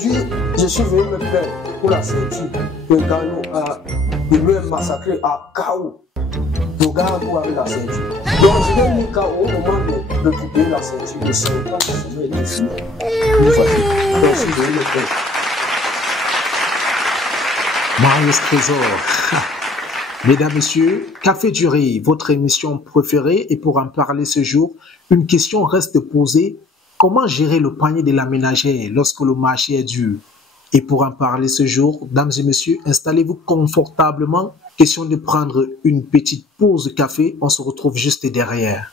Aujourd'hui, je suis venu me plaindre pour la ceinture que Gano a massacré à K.O. Le gars avec la ceinture. Donc je vais mis K.O. au moment de récupérer la ceinture de 5 ans, je vais le finir. Donc je suis venu me plaindre. Marius Trésor. Mesdames, Messieurs, Café du Rire, votre émission préférée, et pour en parler ce jour, une question reste posée. Comment gérer le panier de la ménagère lorsque le marché est dur? Et pour en parler ce jour, dames et messieurs, installez-vous confortablement. Question de prendre une petite pause café. On se retrouve juste derrière.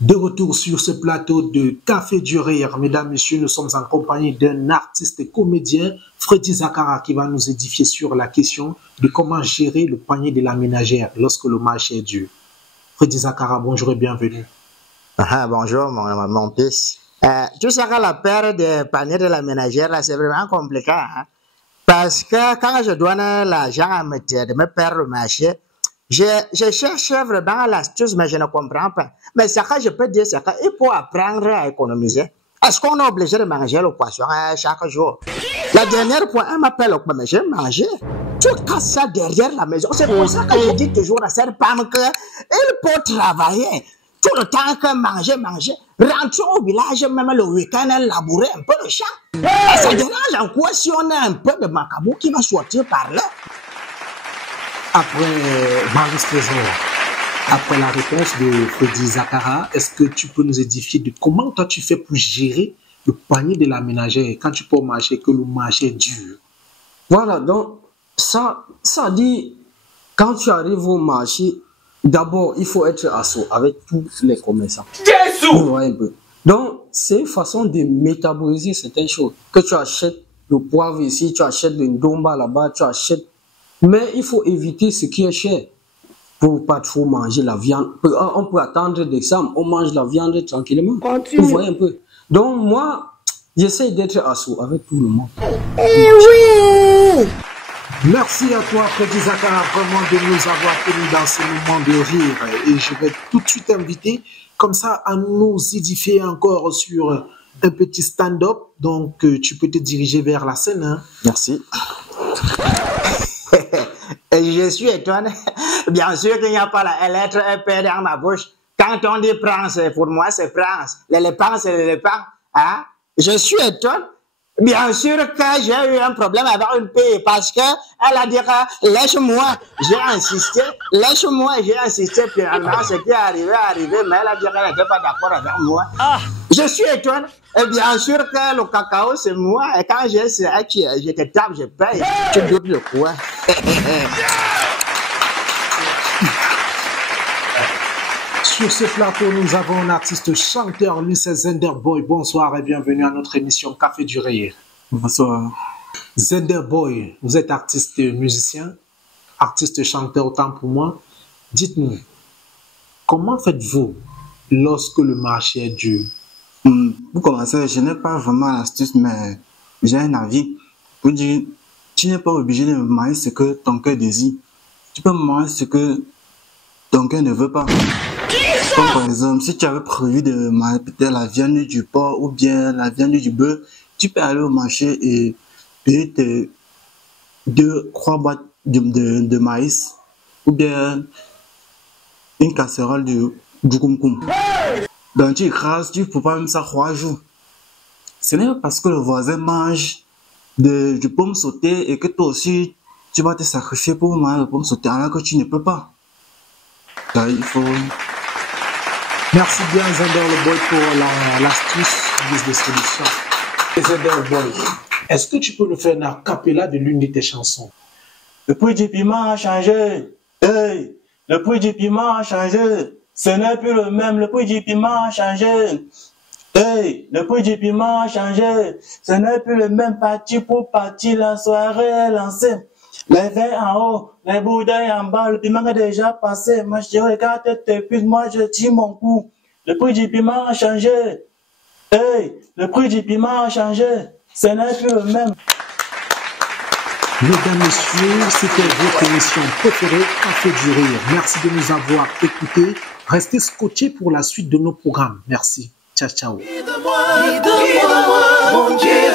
De retour sur ce plateau de Café du Rire, mesdames, messieurs, nous sommes en compagnie d'un artiste comédien, Freddy Zakara, qui va nous édifier sur la question de comment gérer le panier de la ménagère lorsque le marché est dur. Freddy Zakara, bonjour et bienvenue. Bonjour, mon fils. Tu sais que la paire de paniers de la ménagère, là, c'est vraiment compliqué. Hein? Parce que quand je donne l'argent à de me faire le marché, je cherche vraiment l'astuce, mais je ne comprends pas. Mais ce que je peux dire, c'est qu'il faut apprendre à économiser. Est-ce qu'on est obligé de manger le poisson chaque jour? La dernière fois, elle m'appelle, mais j'ai mangé. Tu casses ça derrière la maison. C'est pour ça que je dis toujours à cette femme qu'il peut travailler. Tout le temps que manger. Rentrer au village, même le week-end, labourer un peu le champ. Ça dérange en quoi si on a un peu de macabou qui va sortir par là? Après Marius Trésor, après la réponse de Freddy Zakara, est-ce que tu peux nous édifier de comment toi tu fais pour gérer le panier de la ménagère quand tu peux marcher, que le marché est dur? Voilà, donc ça dit, quand tu arrives au marché, d'abord, il faut être assaut avec tous les commerçants. Donc, c'est une façon de métaboliser certaines choses. Que tu achètes le poivre ici, tu achètes le ndomba là-bas, tu achètes. Mais il faut éviter ce qui est cher pour pas trop manger la viande. On peut attendre d'examen, on mange la viande tranquillement. Vous voyez un peu. Donc, moi, j'essaie d'être assaut avec tout le monde. Oui! Merci à toi, Freddy Zakara, vraiment de nous avoir tenus dans ce moment de rire. Et je vais tout de suite inviter, comme ça, à nous édifier encore sur un petit stand-up. Donc, tu peux te diriger vers la scène. Hein. Merci. Je suis étonné. Bien sûr qu'il n'y a pas la lettre EP dans ma bouche. Quand on dit France, pour moi, c'est France. L'éléphant, c'est l'éléphant. Hein? Je suis étonné. Bien sûr que j'ai eu un problème avec une fille parce que elle a dit lâche-moi, j'ai insisté, finalement ce qui est arrivé, mais elle a dit qu'elle n'était pas d'accord avec moi. Je suis étonné, et bien sûr que le cacao c'est moi, et quand j'ai ça, je te tape, je paye, tu doutes de quoi? Sur ce plateau, nous avons un artiste chanteur, lui c'est Zender Boy. Bonsoir et bienvenue à notre émission Café du Rire. Bonsoir. Zender Boy, vous êtes artiste musicien, artiste chanteur autant pour moi. Dites-nous, comment faites-vous lorsque le marché est dur? Pour commencer, je n'ai pas vraiment l'astuce, mais j'ai un avis. Pour dire, tu n'es pas obligé de manger ce que ton cœur désire. Tu peux manger ce que ton cœur ne veut pas. Comme par exemple, si tu avais prévu de manger peut-être la viande du porc ou bien la viande du bœuf, tu peux aller au marché et payer tes 3 boîtes de maïs ou bien une casserole du koum-koum. Donc tu écrases, tu peux pas même ça 3 jours. Ce n'est pas parce que le voisin mange du pomme sautée et que toi aussi tu vas te sacrifier pour manger le pomme sautée alors que tu ne peux pas. Donc, il faut... Merci bien Zender le Boy pour l'astuce de solution. Zender Boy, est-ce que tu peux nous faire un acapella de l'une de tes chansons? Le prix du piment a changé. Hey, le prix du piment a changé. Ce n'est plus le même. Le prix du piment a changé. Hey, le prix du piment a changé. Ce n'est plus le même. Parti pour parti, la soirée est lancée. Les verres en haut, les bouteilles en bas, le piment est déjà passé. Moi, je regarde tes puces, moi, je tire mon coup. Le prix du piment a changé. Hey, le prix du piment a changé. Ce n'est plus le même. Mesdames, Messieurs, c'était votre émission préférée, Café du Rire. Merci de nous avoir écoutés. Restez scotchés pour la suite de nos programmes. Merci. Ciao, ciao. Guide-moi, mon Dieu.